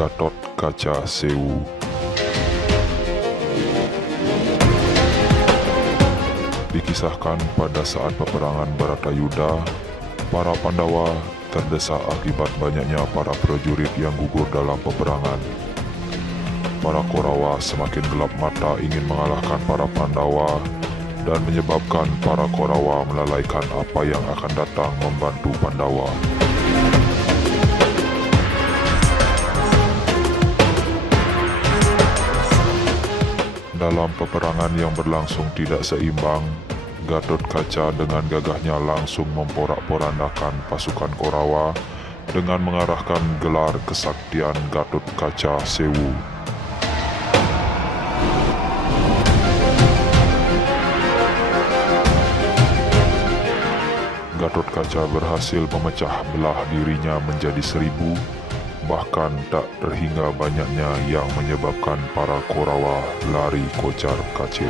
Gatot Kaca Sewu. Dikisahkan pada saat peperangan Baratayuda, para Pandawa terdesak akibat banyaknya para prajurit yang gugur dalam peperangan. Para Korawa semakin gelap mata ingin mengalahkan para Pandawa dan menyebabkan para Korawa melalaikan apa yang akan datang membantu Pandawa. Dalam peperangan yang berlangsung tidak seimbang, Gatot Kaca dengan gagahnya langsung memporak-porandakan pasukan Korawa dengan mengarahkan gelar kesaktian Gatot Kaca Sewu. Gatot Kaca berhasil memecah belah dirinya menjadi 1000, bahkan tak terhingga banyaknya yang menyebabkan para Korawa lari kocar kacir.